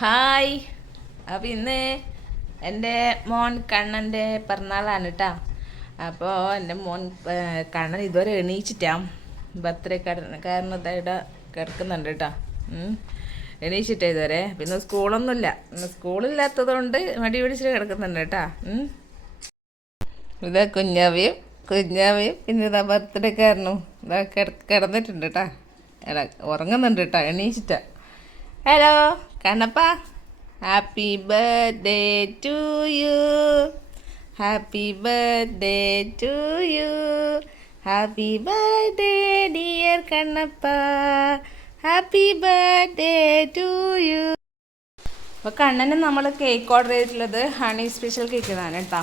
Hi. അപ്പം ഇന്ന് എൻ്റെ മോൻ കണ്ണൻ്റെ പിറന്നാളാണ് കേട്ടോ. അപ്പോൾ എൻ്റെ മോൻ കണ്ണൻ ഇതുവരെ എണീച്ചിട്ടാ ബർത്ത്ഡേ കാരണം ഇവിടെ കിടക്കുന്നുണ്ട് കേട്ടോ. എണീച്ചിട്ടാ ഇതുവരെ. പിന്നെ സ്കൂളൊന്നുമില്ല, സ്കൂളില്ലാത്തത് കൊണ്ട് മടി പിടിച്ചിട്ട് കിടക്കുന്നുണ്ട് കേട്ടോ. ഇതാ കുഞ്ഞാവയും പിന്നെ ഇതാ ബർത്ത്ഡേ കാരനും ഇതാ കിടന്നിട്ടുണ്ട് കേട്ടോ. ഉറങ്ങുന്നുണ്ട് കേട്ടോ, എണീച്ചിട്ടാ. ഹലോ കണ്ണപ്പ, happy birthday to you, happy birthday to you, happy birthday dear കണ്ണപ്പ, ഹാപ്പി ബർത്ത്ഡേ ടു യു. അപ്പോൾ കണ്ണന് നമ്മൾ കേക്ക് ഓർഡർ ചെയ്തിട്ടുള്ളത് ഹണി സ്പെഷ്യൽ കേക്കിനാണ് കേട്ടോ.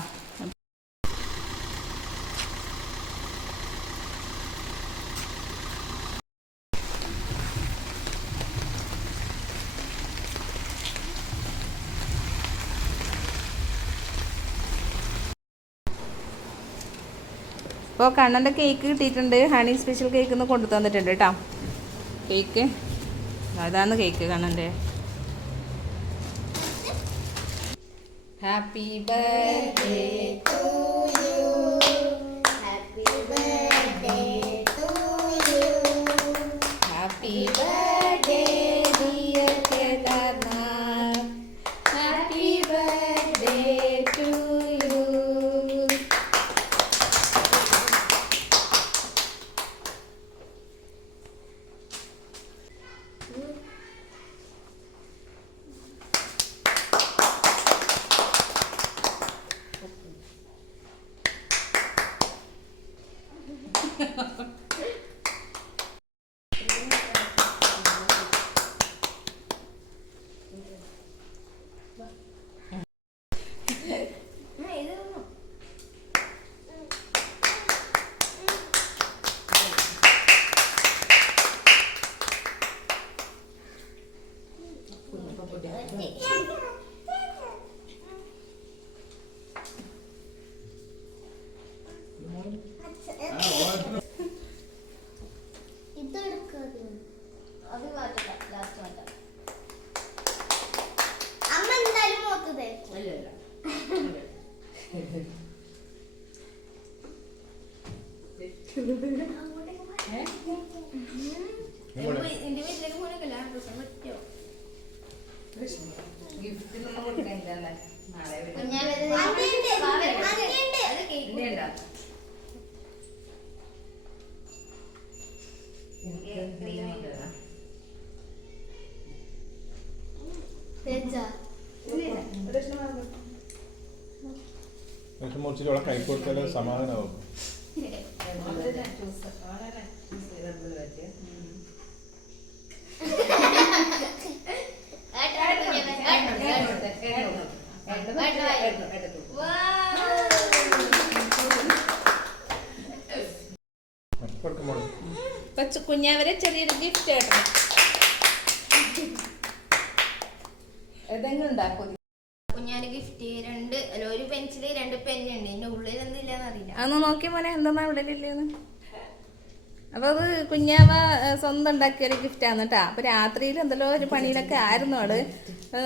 അപ്പോൾ കണ്ണൻ്റെ കേക്ക് കിട്ടിയിട്ടുണ്ട്. ഹണി സ്പെഷ്യൽ കേക്ക് ഒന്ന് കൊണ്ടു തന്നിട്ടുണ്ട് കേട്ടോ. കേക്ക് അതാണ് കേക്ക് കണ്ണൻ്റെ. Happy birthday to you, happy birthday to you, happy birthday dear Kedarnath, happy birthday to you. മുറിച്ചിട്ട് കൈ കൊടുത്താൽ സമാധാനമാവും. കുഞ്ഞാവരെ ചെറിയൊരു ഗിഫ്റ്റ് ആയിരുന്നു. ഏതെങ്കിലും ഉണ്ടാക്കും കുഞ്ഞാന് ഗിഫ്റ്റ് ഒരു പെൻസില് 2 പെന്നുണ്ട്. ഇതിന്റെ ഉള്ളിൽ എന്തില്ലാന്ന് അറിയില്ല. അതൊന്ന് നോക്കി മോനെ, എന്താ ഇവിടെ ഇല്ലേന്ന്. അപ്പോൾ അത് കുഞ്ഞാവ സ്വന്തം ഉണ്ടാക്കിയൊരു ഗിഫ്റ്റാണ് കേട്ടോ. അപ്പോൾ രാത്രിയിൽ എന്തെല്ലോ ഒരു പണിയിലൊക്കെ ആയിരുന്നു അവള്.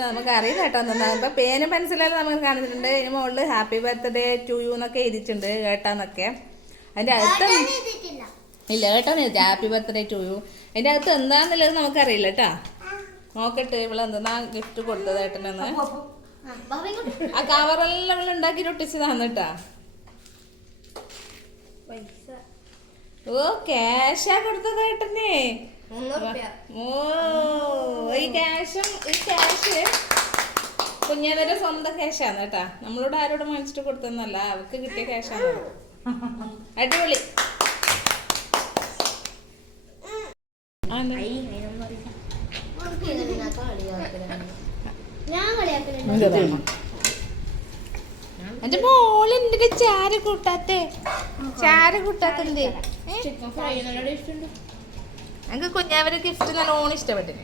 നമുക്ക് അറിയില്ല കേട്ടോ എന്താ. അപ്പോൾ പേനും പെൻസിലെല്ലാം നമുക്ക് കാണിച്ചിട്ടുണ്ട്. ഇതിന് മുകളിൽ ഹാപ്പി ബർത്ത്ഡേ ടു യു എന്നൊക്കെ എഴുതിയിട്ടുണ്ട് കേട്ടാന്നൊക്കെ. അതിൻ്റെ അകത്ത് ഇല്ല കേട്ടോ, ഹാപ്പി ബർത്ത്ഡേ ടു യു. അതിൻ്റെ അകത്ത് എന്താണെന്നുള്ളത് നമുക്കറിയില്ല കേട്ടോ. നോക്കട്ടെ ഇവളെന്താ ഗിഫ്റ്റ് കൊടുത്തത് ഏട്ടനെന്ന്. ആ കവറെല്ലാം ഇവള് ഉണ്ടാക്കി ഒട്ടിച്ചതാന്ന് കേട്ടാ. ഓ ക്യാഷാ കൊടുത്തത് ഏട്ടനെ. ഈ ക്യാഷ് കുഞ്ഞവരെ സ്വന്തം ക്യാഷാണ് കേട്ടാ. നമ്മളോട് ആരോട് മേടിച്ചിട്ട് കൊടുത്തന്നല്ല, അവർക്ക് കിട്ടിയ ക്യാഷാണ്. അടിപൊളി. എന്റെ മോള് എന്തിന്റെ ചാര കൂട്ടാത്തേ ഞങ്ങക്ക് കുഞ്ഞാവരെ ഗിഫ്റ്റ് നല്ലോണം ഇഷ്ടപ്പെട്ടിന്.